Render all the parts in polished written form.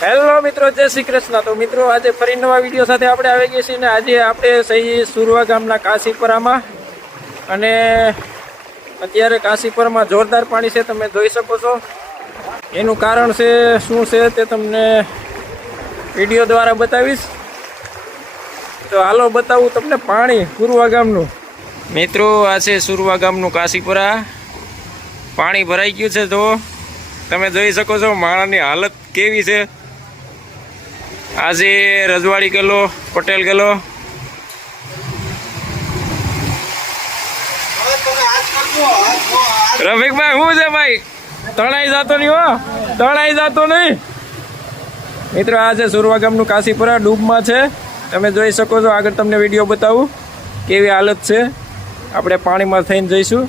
Hello મિત્રો, જય શ્રી કૃષ્ણ। તો મિત્રો આજે ફરી નવા વિડીયો સાથે આપણે આવી ગયા છીએ ને આજે આપણે સહી સુરવા ગામના કાશીપરામાં અને અત્યારે કાશીપરામાં જોરદાર પાણી છે, તમે જોઈ શકો છો। એનું કારણ છે શું છે તે તમને વિડીયો દ્વારા બતાવીશ। તો હાલો બતાવું તમને પાણી સુરવા ગામનું। મિત્રો આ છે સુરવા ગામનું કાશીપરા, પાણી ભરાઈ ગયું છે। તો તમે જોઈ શકો છો માણસની હાલત કેવી છે। આજે રજવાડી ગેલો, પટેલ ગેલો, રફીકભાઈ શું છે ભાઈ? તણાઈ જતો નહીં હો, તણાઈ જતો નહીં મિત્રો। આ છે સુરવા ગામનું કાશીપરા, ડૂબમાં છે, તમે જોઈ શકો છો। આગળ તમને વિડીયો બતાવું કેવી હાલત છે। આપણે પાણીમાં થઈને જઈશું,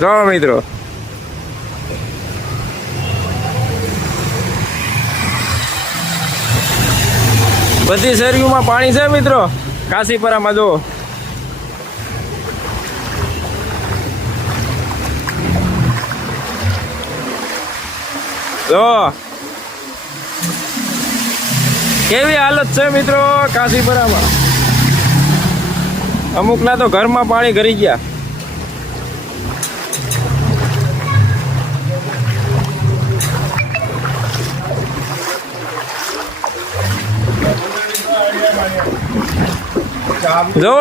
જો મિત્રો। બધી શેરીઓમાં પાણી છે મિત્રો કાશીપરામાં। જો કેવી હાલત છે મિત્રો કાશીપરામાં। અમુકના તો ઘરમાં પાણી ઘરી ગયા। જો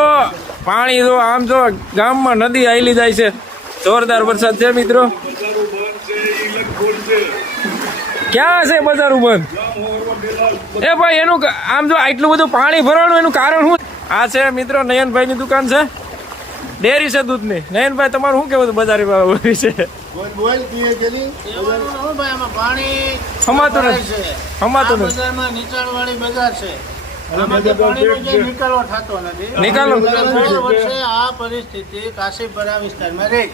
પાણી જો આમ જો ગામમાં નદી આયલી જાય છે, જોરદાર વરસાદ છે મિત્રો। ક્યાં છે બજારું બંધ? એ ભાઈ એનું આમ જો આટલું બધું પાણી ભરવાનું એનું કારણ શું? આ છે મિત્રો નયનભાઈ ની દુકાન છે, ડેરી છે દૂધની। નયનભાઈ તમારું શું કેવું બજાર વિશે? હમાતું નથી, હમાતું નથી। નીચાણવાળી બજાર છે, નિકાલો આ પરિસ્થિતિ કાશીપરા વિસ્તારમાં રહે છે।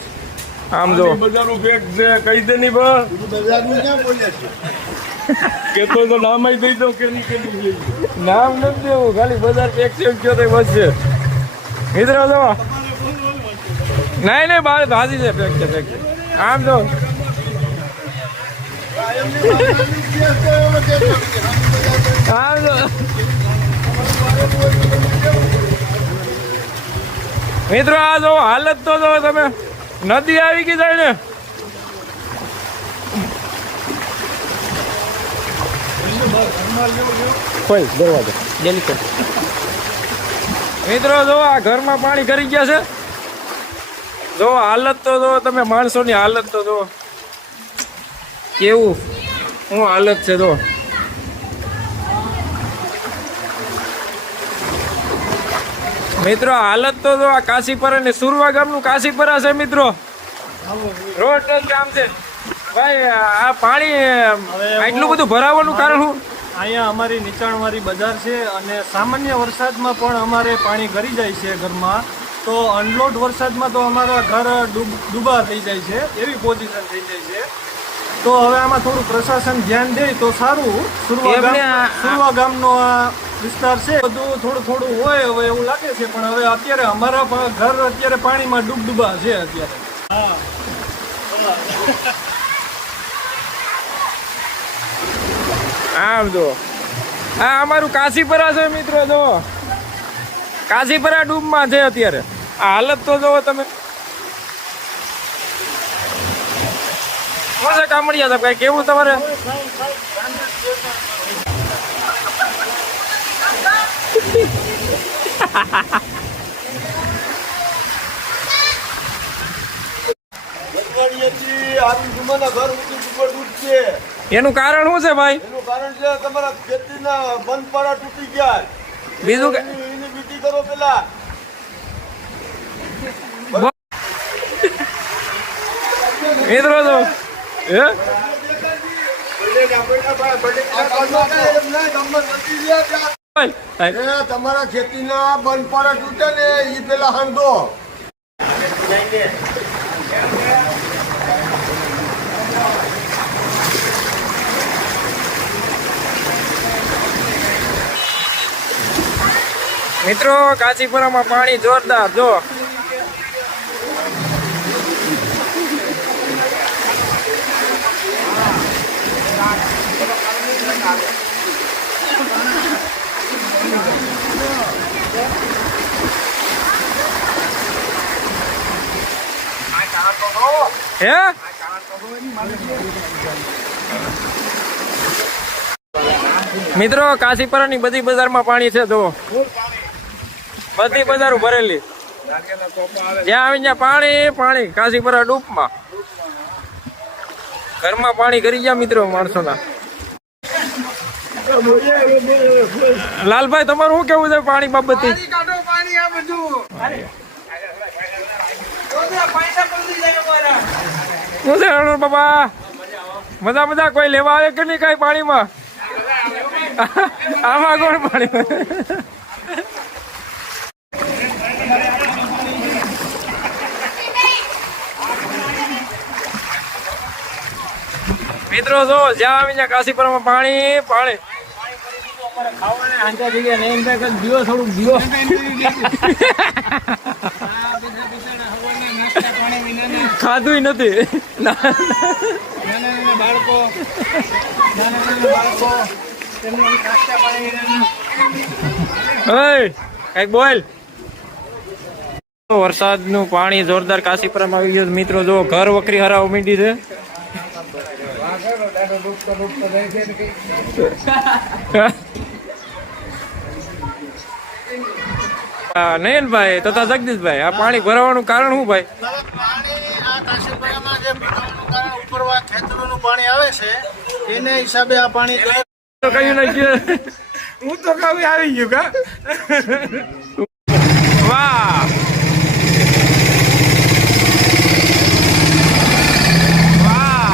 આમ જો બજારનું ફેક છે, કહી દે ની બા કેતો તો નામ જ દઈ દો કે નામ નથી દેવું, ખાલી બજાર પેક છે કયો તો બસ છે મિત્રો। જો નહીં બાર ભાજી છે, પેક છે, પેક છે। આમ જો આમ જો મિત્રો, આ જો હાલત તો જો તમે, નદી આવી ગઈ જાય ને। મિત્રો જો આ ઘરમાં પાણી કરી ગયા છે, જો હાલત તો જો તમે, માણસોની હાલત તો જો કેવું શું હાલત છે। જો મિત્રો હાલત તો જો આ કાશીપરા ને સુરવા ગામનું કાશીપરા છે મિત્રો, રોડ ટચ ગામ છે ભાઈ। આ પાણી આટલું બધું ભરાવાનું કારણ શું? અહીંયા અમારી નીચાણવાળી બજાર છે અને સામાન્ય વરસાદમાં પણ અમારે પાણી ગરી જાય છે ઘરમાં, તો અનલોડ વરસાદમાં તો અમારા ઘર ડૂબા થઈ જાય છે, એવી પોઝિશન થઈ જાય છે। તો હવે આમાં થોડું પ્રશાસન ધ્યાન દે તો સારું। સુરવા ગામનો આ વિસ્તાર છે, બધું થોડું થોડું હોય હવે એવું લાગે છે, પણ હવે અત્યારે અમારા ઘર અત્યારે પાણીમાં ડૂબા છે અત્યારે। આમ જો આ અમારું કાશીપરા છે મિત્રો, જો કાશીપરા ડૂબમાં છે અત્યારે। આ હાલત તો જોવો તમે। કોણ છે કામડિયા સાહેબ, કઈ કેવું તમારે? એનું કારણ શું છે ભાઈ? એનું કારણ છે તમારા ખેતીના બંધ પાડા તૂટી ગયા। બીજું એની વિધિ કરો પેલા। મિત્રો તો તમારા ખેતીના બંધ પાડા તૂટે ને એ પેલા હાંધો। મિત્રો કાશીપુરામાં પાણી જોરદાર, જો હે મિત્રો કાશીપરાની બધી બજારમાં પાણી છે જો બધી બજારો ભરેલી જ્યાં આવી ત્યાં પાણી પાણી કાશીપરા ડૂબમાં ઘરમાં પાણી કરી ગયા મિત્રો માણસોના લાલભાઈ તમારું શું કેવું છે પાણી બાબતે શું છે અરુણ બાબા મજા મજા કોઈ લેવા આવે કે નહીં કઈ પાણીમાં આમાં કોણ પાણી મિત્રો જો જ્યાં આવી ત્યાં કાશીપુરમાં પાણી પાણી ખાધું નથી કઈક બોલ વરસાદનું પાણી જોરદાર કાશીપુરમાં આવી ગયું મિત્રો જો ઘર વખરી હરાવ મીંડી છે નયનભાઈ તથા જગદીશભાઈ આ પાણી ભરાવાનું કારણ શું ભાઈ આ કાશીપુરામાં જે ભરાવાનું કારણ ઉપરવાસ ખેતરોનું પાણી આવે છે એને હિસાબે આ પાણી કયું નથી હું તો કવિ આવી ગયું કા વાહ વાહ